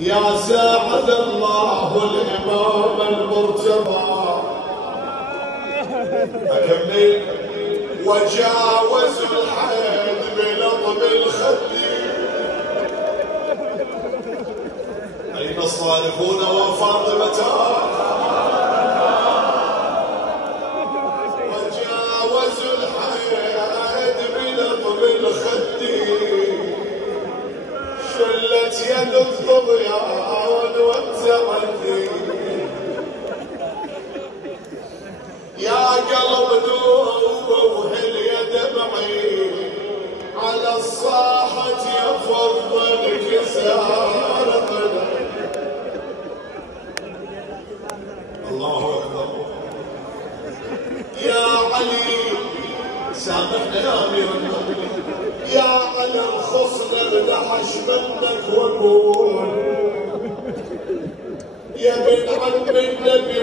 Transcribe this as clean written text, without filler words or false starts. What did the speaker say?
يا ساعد الله الإمام المرتضى. أكمل. وجاوز الحد بلطم الخد. أين الصالحون وفاطمتان؟ وجاوز الحد بلطم الخد. شلت يد الطغيان والتعدي. يا قلب دوب وهل يا دمعي على الصاحة يفضل كسار قدم. الله أكبر. يا علي سامحنا يا أمير المؤمنين. يا على الخصم بدحش منك واقول يا بن عم النبي